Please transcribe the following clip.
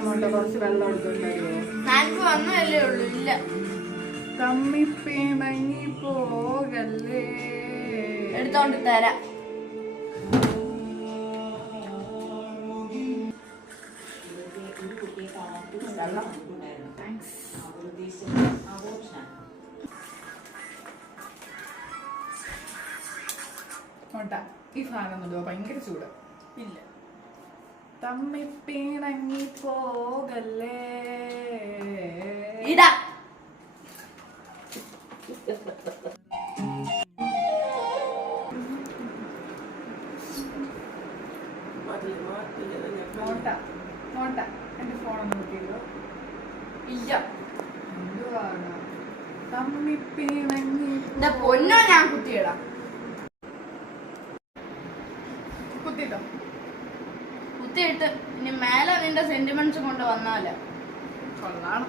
കുറച്ച് വെള്ളം എടുത്തുണ്ടല്ലോ. ഞാനിപ്പോ വന്നതല്ലേ ഉള്ളൂ. ഇല്ല, തമ്മിപ്പിണങ്ങി പോകല്ലേ. എടുത്തോണ്ട് തരാം. ഈ സാധനം ഭയങ്കര ചൂട്. ഇല്ല, തമ്മിപ്പിണങ്ങി പോകല്ലേ. ഇടാ. എന്റെ ഫോണൊന്ന് നോക്കിയല്ലോ. ഇല്ല, എന്തുവാണ് തമ്മിപ്പിണങ്ങി പൊന്നോ. ഞാൻ കുത്തിയിടാം. കുത്തിട്ടോ. കുത്തിയിട്ട് ഇനി മേലെ നിന്റെ സെന്റിമെന്റ്സ് കൊണ്ട് വന്നാലോ കൊള്ളാം.